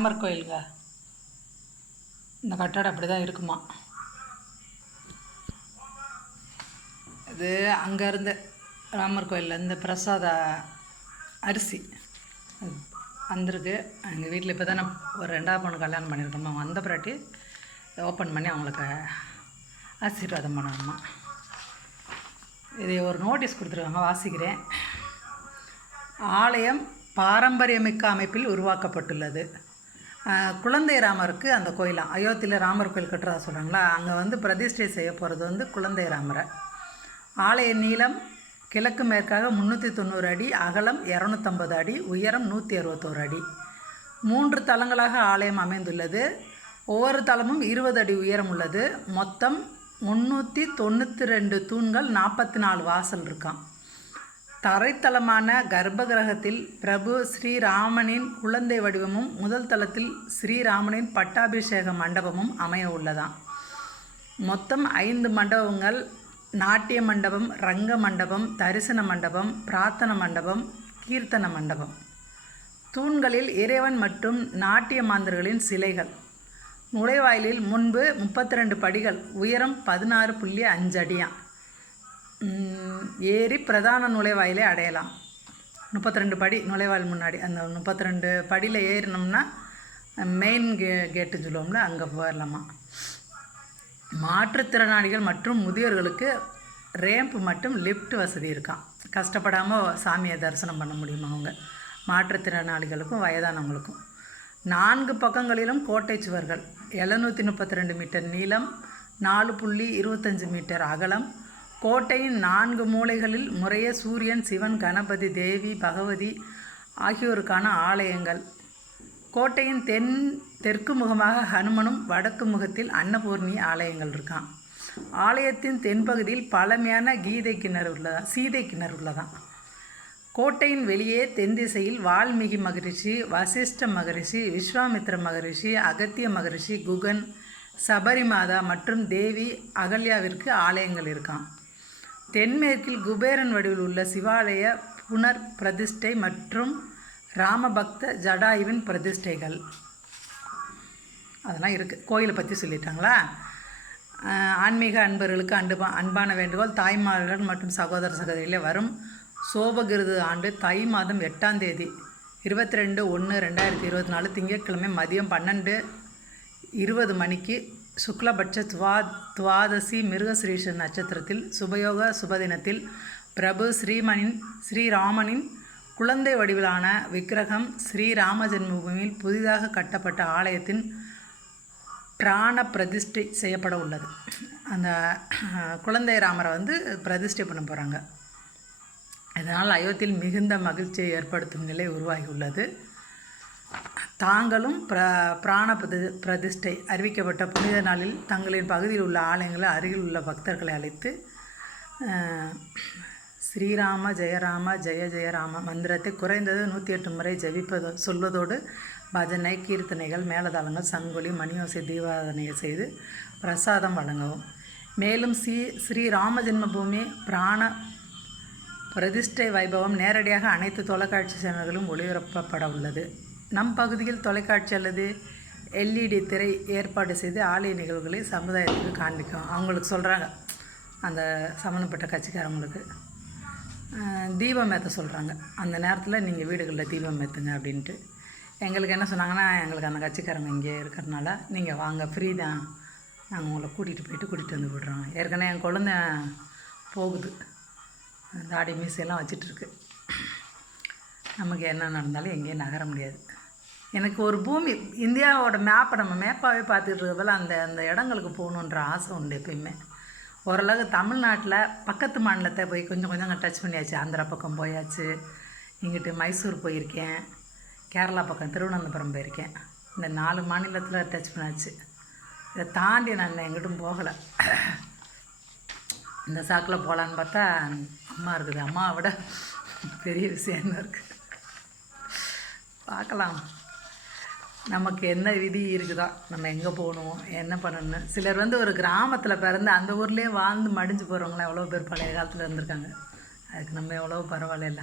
ராமர் கோயிலுங்க. இந்த கட்டடம் அப்படி தான் இருக்குமா? இது அங்கேருந்து ராமர் கோயிலில் இந்த பிரசாத அரிசி. வந்திருக்கு. எங்கள் வீட்டில் இப்போ தானே ஒரு ரெண்டாவது பொண்ணு கல்யாணம் பண்ணியிருக்கோம். அவங்க வந்த பிராட்டி ஓப்பன் பண்ணி அவங்களுக்கு ஆசீர்வாதம் பண்ணணுமா. இது ஒரு நோட்டீஸ் கொடுத்துருக்காங்க வாசிக்கிறேன். ஆலயம் பாரம்பரியமிக்க அமைப்பில் உருவாக்கப்பட்டுள்ளது. குழந்தை ராமருக்கு அந்த கோயிலாம் அயோத்தியில் ராமர் கோயில் கட்டுறதா சொல்கிறாங்களா அங்கே வந்து பிரதிஷ்டை செய்ய போகிறது வந்து குழந்தை ராமரை. ஆலய நீளம் கிழக்கு மேற்காக முந்நூற்றி தொண்ணூறு அடி அகலம் இரநூத்தம்பது அடி உயரம் நூற்றி அறுபத்தோரு அடி. மூன்று தளங்களாக ஆலயம் அமைந்துள்ளது. ஒவ்வொரு தளமும் இருபது அடி உயரம் உள்ளது. மொத்தம் முந்நூற்றி தொண்ணூற்றி ரெண்டு தூண்கள் நாற்பத்தி நாலு வாசல் இருக்கான் தரைத்தளமான கர்ப்பகிரகத்தில் பிரபு ஸ்ரீராமனின் குழந்தை வடிவமும் முதல் தளத்தில் ஸ்ரீராமனின் பட்டாபிஷேக மண்டபமும் அமைய உள்ளதாம் மொத்தம் ஐந்து மண்டபங்கள் நாட்டிய மண்டபம் ரங்க மண்டபம் தரிசன மண்டபம் பிரார்த்தன மண்டபம் கீர்த்தன மண்டபம். தூண்களில் இறைவன் மற்றும் நாட்டிய மாந்தர்களின் சிலைகள். நுழைவாயிலில் முன்பு முப்பத்தி ரெண்டு படிகள் உயரம் பதினாறு புள்ளி அஞ்சு அடியாம் ஏறி பிரதான நுழைவாயிலை அடையலாம். முப்பத்தி ரெண்டு படி நுழைவாயில் முன்னாடி அந்த முப்பத்தி ரெண்டு படியில் ஏறினோம்னா மெயின் கே கேட்டு சொல்லுவோம்ல அங்கே போயிடலாமா மாற்றுத்திறனாளிகள் மற்றும் முதியோர்களுக்கு ரேம்ப் மற்றும் லிஃப்ட் வசதி இருக்கான் கஷ்டப்படாமல் சாமியை தரிசனம் பண்ண முடியுமா அவங்க? மாற்றுத்திறனாளிகளுக்கும் வயதானவங்களுக்கும். நான்கு பக்கங்களிலும் கோட்டை சுவர்கள் எழுநூற்றி முப்பத்தி ரெண்டு மீட்டர் நீளம் நாலு புள்ளி இருபத்தஞ்சு மீட்டர் அகலம் கோட்டையின் நான்கு மூலைகளில் முறைய சூரியன் சிவன் கணபதி தேவி பகவதி ஆகியோருக்கான ஆலயங்கள். கோட்டையின் தென் தெற்கு முகமாக ஹனுமனும் வடக்கு முகத்தில் அன்னபூர்ணி ஆலயங்கள் இருக்கான் ஆலயத்தின் தென்பகுதியில் பழமையான கீதை கிணறு உள்ளதா சீதை கிணறு உள்ளதான் கோட்டையின் வெளியே தென் திசையில் வால்மீகி மகரிஷி வசிஷ்ட மகரிஷி விஸ்வாமித்ர மகரிஷி அகத்திய மகரிஷி குகன் சபரிமாதா மற்றும் தேவி அகல்யாவிற்கு ஆலயங்கள் இருக்கான் தென்மேற்கில் குபேரன் வடிவில் உள்ள சிவாலய புனர் பிரதிஷ்டை மற்றும் ராமபக்த ஜடாயுவின் பிரதிஷ்டைகள். அதெல்லாம் இருக்குது கோயிலை பற்றி சொல்லிட்டாங்களா? ஆன்மீக அன்பர்களுக்கு அன்பா அன்பான வேண்டுகோள் தாய்மார்கள் மற்றும் சகோதர சகோதரிகளே வரும் சோபகிருது ஆண்டு தை மாதம் எட்டாம் தேதி இருபத்தி ரெண்டு ஒன்று ரெண்டாயிரத்தி இருபத்தி நாலு திங்கட்கிழமை மதியம் பன்னெண்டு இருபது மணிக்கு சுக்லபட்ச துவா துவாதசி மிருகசிரீஷ நட்சத்திரத்தில் சுபயோக சுபதினத்தில் பிரபு ஸ்ரீமனின் ஸ்ரீராமனின் குழந்தை வடிவிலான விக்கிரகம் ஸ்ரீராம ஜென்மபூமியில் புதிதாக கட்டப்பட்ட ஆலயத்தின் பிராண பிரதிஷ்டை செய்யப்பட உள்ளது. அந்த குழந்தை ராமரை வந்து பிரதிஷ்டை பண்ண போகிறாங்க இதனால் அயோத்தியில் மிகுந்த மகிழ்ச்சியை ஏற்படுத்தும் நிலை உருவாகியுள்ளது தாங்களும் பிர பிராண பிரதி பிரதிஷ்டை அறிவிக்கப்பட்ட புனித நாளில் தங்களின் பகுதியில் உள்ள ஆலயங்களை அருகில் உள்ள பக்தர்களை அழைத்து ஸ்ரீராம ஜெயராம ஜெய ஜெயராம மந்திரத்தை குறைந்தது நூற்றி எட்டு முறை ஜெபிப்பதோ சொல்வதோடு பஜனை கீர்த்தனைகள் மேலதாளங்கள் சங்கொலி மணியோசை தீபாதனையை செய்து பிரசாதம் வழங்கவும். மேலும் ஸ்ரீ ஸ்ரீராம ஜென்மபூமி பிராண பிரதிஷ்டை வைபவம் நேரடியாக அனைத்து தொலைக்காட்சி சேனல்களும் ஒளிபரப்பப்பட உள்ளது. நம் பகுதியில் தொலைக்காட்சி அல்லது எல்இடி திரை ஏற்பாடு செய்து ஆலய நிகழ்வுகளை சமுதாயத்துக்கு காண்பிக்கும். அவங்களுக்கு சொல்கிறாங்க அந்த சம்மந்தப்பட்ட கட்சிக்காரங்களுக்கு. தீபம் ஏற்ற சொல்கிறாங்க அந்த நேரத்தில் நீங்கள் வீடுகளில் தீபம் ஏற்றுங்க அப்படின்ட்டு. எங்களுக்கு என்ன சொன்னாங்கன்னா எங்களுக்கு அந்த கட்சிக்காரங்க இங்கே இருக்கிறனால நீங்கள் வாங்க ஃப்ரீ தான். நாங்கள் உங்களை கூட்டிகிட்டு போயிட்டு கூட்டிகிட்டு வந்து விடுறோம். ஏற்கனவே என் குழந்த போகுது. தாடி மீசையெல்லாம் வச்சிட்ருக்கு நமக்கு என்ன நடந்தாலும் எங்கேயும் நகர முடியாது. எனக்கு ஒரு பூமி இந்தியாவோட மேப்பை நம்ம மேப்பாகவே பார்த்துட்டு இருக்கிறதால அந்த அந்த இடங்களுக்கு போகணுன்ற ஆசை உண்டு எப்பயுமே. ஓரளவு தமிழ்நாட்டில் பக்கத்து மாநிலத்தை போய் கொஞ்சம் கொஞ்சம் அங்கே டச் பண்ணியாச்சு. ஆந்திரா பக்கம் போயாச்சு இங்கிட்டு மைசூர் போயிருக்கேன் கேரளா பக்கம் திருவனந்தபுரம் போயிருக்கேன். இந்த நாலு மாநிலத்தில் டச் பண்ணாச்சு. இதை தாண்டி நான் எங்கிட்டும் போகலை. இந்த சாக்கில் போகலான்னு பார்த்தா அம்மா இருக்குது. அம்மாவை விட பெரிய விஷயம் என்ன இருக்குது பார்க்கலாம். நமக்கு என்ன விதி இருக்குதோ? நம்ம எங்கே போகணும் என்ன பண்ணணும் சிலர் வந்து ஒரு கிராமத்தில் பிறந்து அந்த ஊர்லேயே வாழ்ந்து மடிஞ்சு போகிறவங்களாம் எவ்வளோ பேர் பழைய காலத்தில் இருந்திருக்காங்க. அதுக்கு நம்ம எவ்வளோ பரவாயில்ல